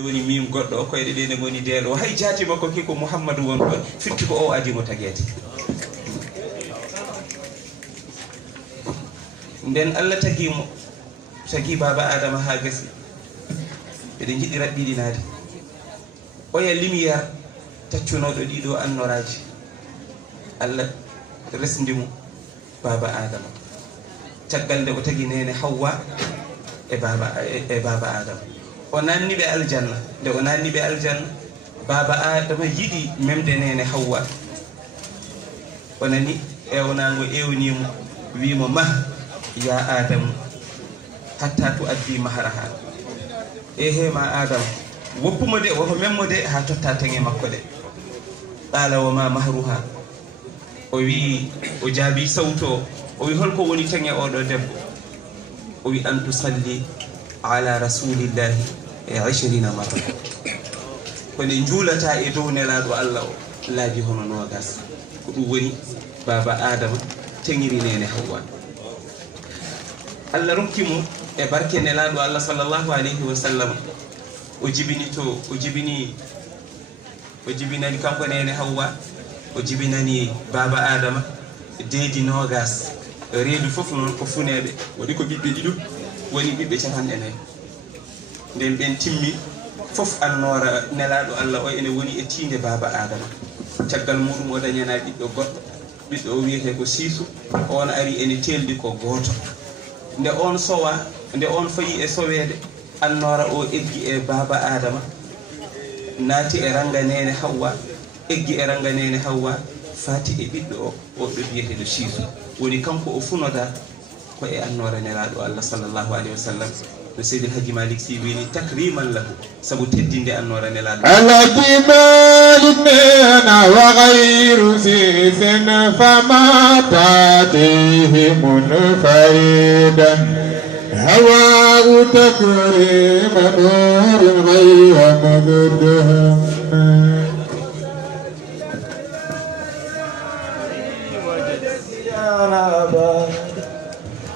woni mim goɗɗo o koyɗe ɗe ne goni deeɗo hay jaati makko ki ko Mouhammadou won ɗon firti ko o adimo taguede nden Allah tagimo tagui baba adama ha gasi eɗen jiɗi raɓɓiɗinade oya lumiére taccunoɗo ɗiɗo annoraji Allah resdimo baba adama caggal nde o tagui nene Hawwa e baba adama o nanni ɓe aljanna nde o nanni ɓe aljanna baba adama yiɗi memde nene Hawwa o nani ewnago ewnimo wimo ma ya adamu hatta tu addi maharaha he ma adama woppumo de woto memmo de ha totta tange makko de qala wa ma mahruha o wi o jaabi sawto o wi holko woni tange oɗo debbo o wi an tusalli ala rasulillahi 20 marra kono juulata e dow nelaɗo Allah o laabi hono nogas ko ɗum woni baba adama tengiri nene Hawwa Allah rokkimo e barke nelaɗo Allah sallallahu alayhi wa sallam o jibinani kanko nene Hawwa o jibinani baba adama deedi nogas reedu fof noon ko funeɓe waɗi ko ɓiɓɓe ɗiɗo woni ɓiɓɓe capanɗe nayyi nden ɓen timmi fof annora nelaɗo Allah o ene woni e tinde baba adama caggal muɗum o dañana ɓiɗɗo goɗɗo ɓiɗɗo o wiyete ko Siisu on ari ene teldi ko goto nde on sowa nde on fayi e sowede annora o eggi e baba adama naati e ranga nene Hawwa eggi e ranga nene Hawwa fati e ɓiɗɗo o ɗo wiyeteɗo Siisu woni kanko o funoda ko e annora nelaɗo Allah sallallahu alayhi wa sallam no Seydi El Hadji Malick Sy wini takriman lahu sabu teddinde annora nelaɗo Alhaji Malick nena wa ghayru sisin fama tatihi munfaridan هواء تكريم نور غير مقدم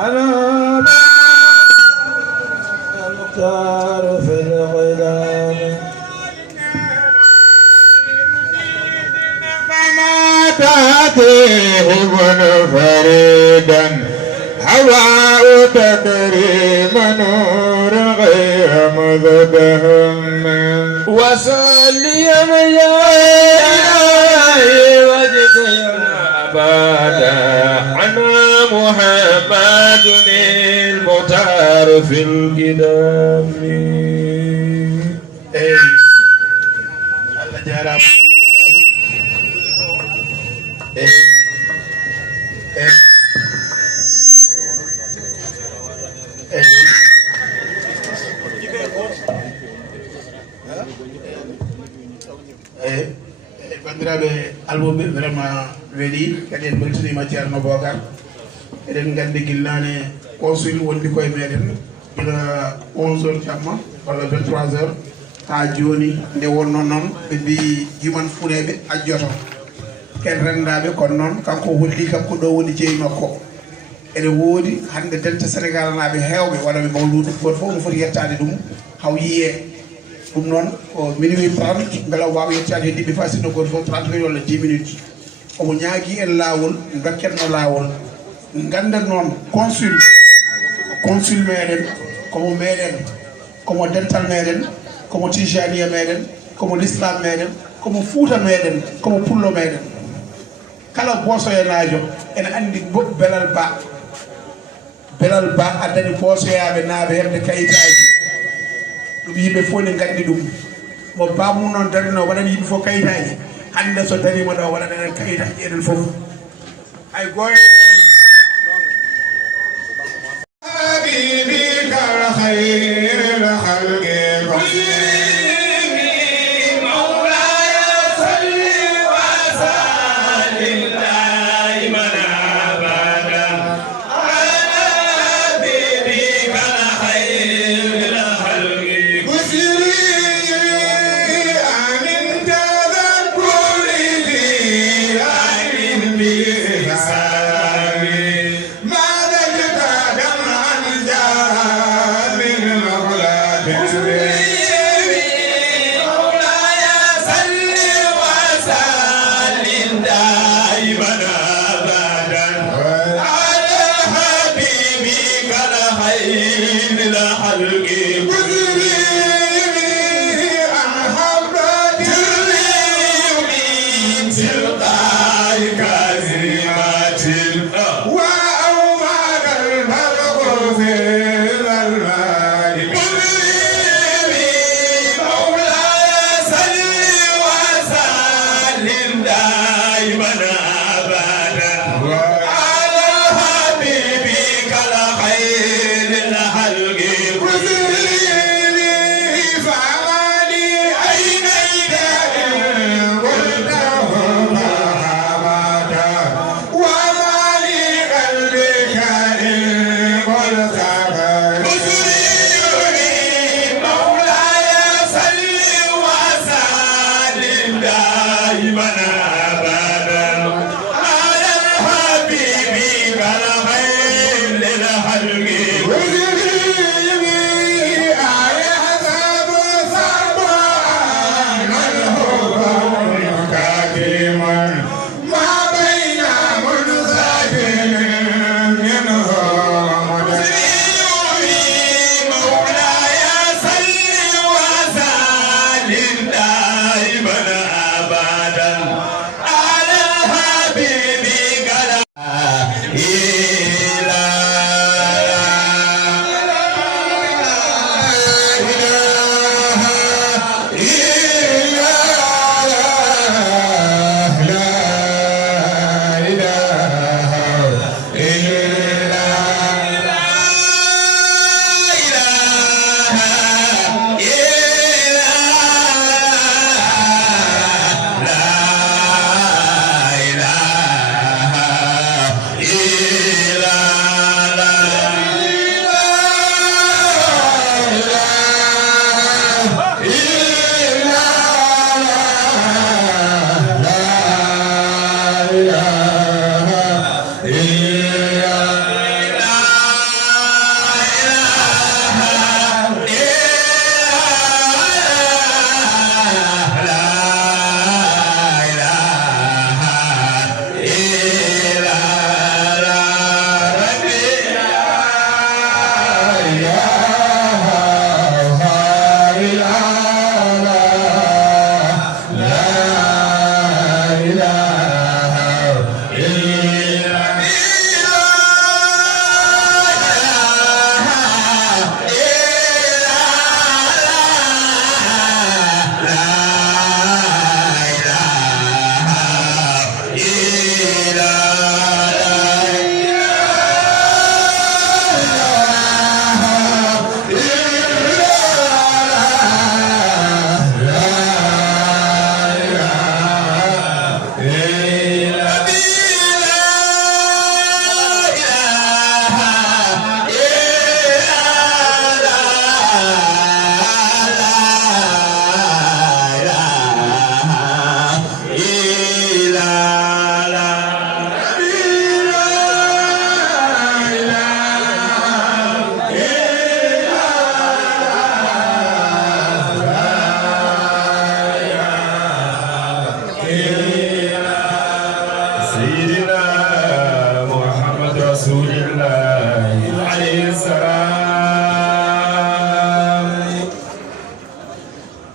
أنا المختار في الغلام فما تأتيه منفردا هواء تكريم نور غير مزدهم وصلي يا وجدنا أبدا عنا محمد المختار في القدام الله جرب bandiraɓe almoɓe vraiment weeli kadi en beltanima ceerno Bocar eɗen gandi guilnane consul wondi koye meɗen ila 11h jamma walla 23h ha joni nde wonno noon ɓe mbi juman funeɓe ajjoto ken rendaɓe kono noon kanko holli kam ko ɗo woni jeeyi makko ene woodi hande dente Sénégal naɓe hewɓe waɗaɓe mawludu goto fof mo foti yettade ɗum haw yiye ɗum noon ko minuit 30 beela wawa yettade heddiɓe fa sinno goto fof 30 minutes walla 10 minutes omo ñaagui en lawol dokketno lawol ganden noon consul meɗen komo meɗen komo dental meɗen komo tijaniya meɗen komo l'islam meɗen komo Fouta meɗen komo pullo meɗen kala bosoyenajo ene andi belal ba addani bosoyaɓe naaɓe hebde kayitaji ɗum yimɓe fof ne gandi ɗum mo bamum noon darino waɗani yimɓe fof kayitaji hande so darima ɗo waɗan enen kayitaji enen fof hay goye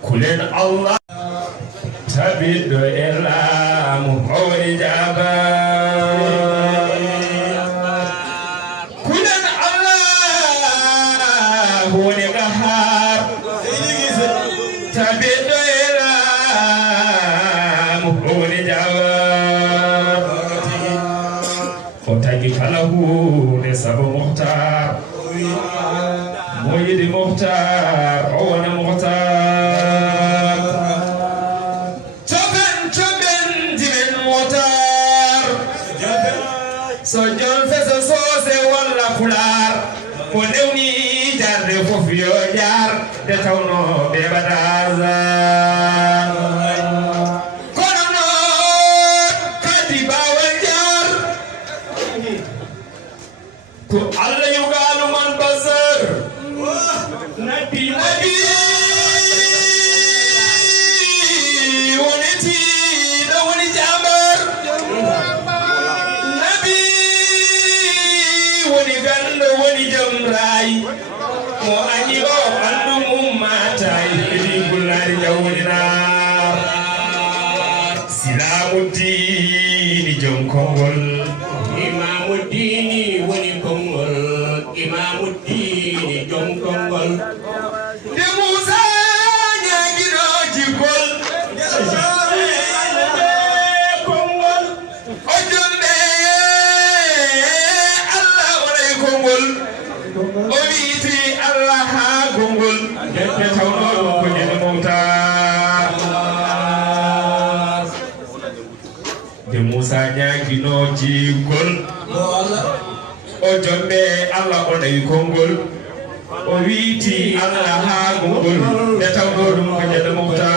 kulen Allah tabido elamu hawri jaba kulen Allah hone gahar tabido elamu hawri jaba otagi kalahu ne sabo muhtar moyidi muhtar owana muhtar choben dimen muhtar sojon fesa sose walla fular ko dewni jarde fof yo jar de tawno be badaza kono no kadi bawal jar ko Allah yugalu man bazar nabi woniti da woni jambar nabi woni gando woni jamrai mo ani o andu ummatai bi gullari jawdina silamuddin jom kongol imamuddin woni kongol imamuddin jom kongol de Musa nyagiro jikol kongol ojombe Allah wala kongol o wiiti Allah ha gongol de tawno ko de mawta de Musa nyagino jikol ojombe Allah wala kongol o wiiti Allah ha gongol de tawno dum ko de mawta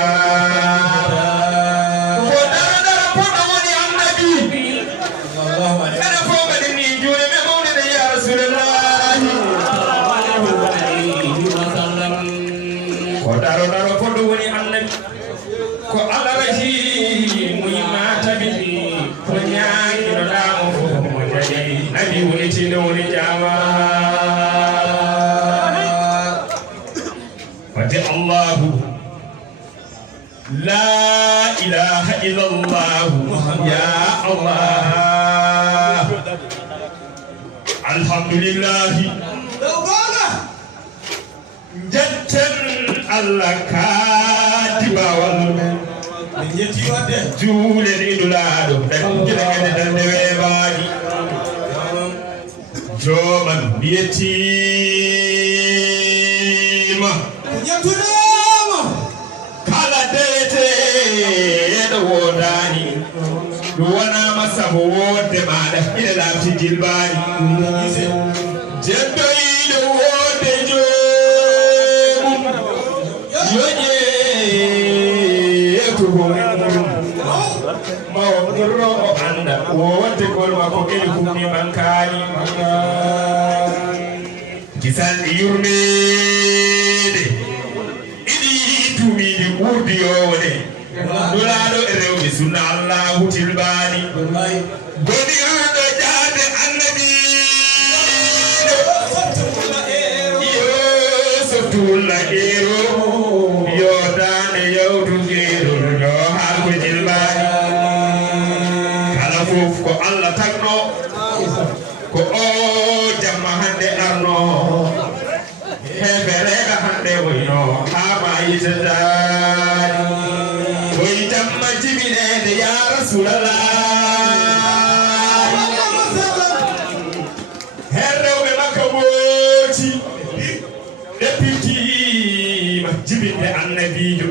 ko dara podo woni annabi sallallahu alaihi wasallam ni jure me mawlida ya rasulullah ko daro podo woni annabi ko Allah rahi muhimata bi ko nyaaki do damo fo mo jadi nabi woni tinde woni jama fati Allah la ilaha illallah ya Allah alhamdulillah jattan Allah katibawal yeti wadde juule idulado dangene dande webaadi joman yetima yatudama kala dete do wodani wana masabo wode maada ila lafti jilbani jendo ido wode jom yoje mawdurro anda wonte kol mako keli kumni bankani kisal yurmede idi tumidi urdi yowde dulado rewmi sunna Allah tilbani godirdo jaade annabi yo sotulla ero yo dane yawdu gero yo halko jilbani kala fof ko Allah tagno ko o jamma hande arno heberega hande woyno hama yitadani woy jamma jibinede ya rasulallah herrewɓe makka booti ɗeppitiima jibinde annabijo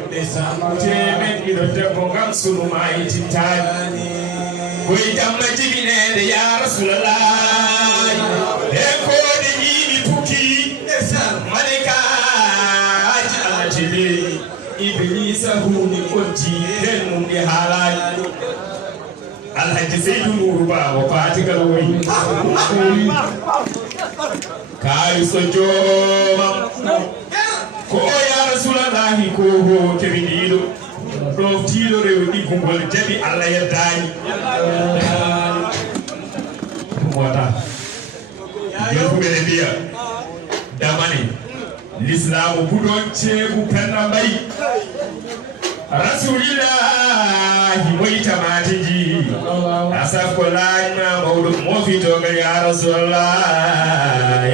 temen ɗiɗo debbo ngam sunuma yitintani woy jamma jibinede ya rasulallah e kode ñiimi pukki malikaji alatide iblisa huni kotti den mum ɗi haalaji alhaji seydou nouru ba o fatigal woyi kaari so joomam ko o ya rasulallahi ko ho keɓi ɗiɗo ɗoftiɗo rew ɗiggugol jaɓi Allah yeddani wata yofuɓe ne mbiya damani l'islamu budon ceebu penna mbay rasulillahi moy tamatiji asaf ko laajma mawɗum mofitoga ya rasulallah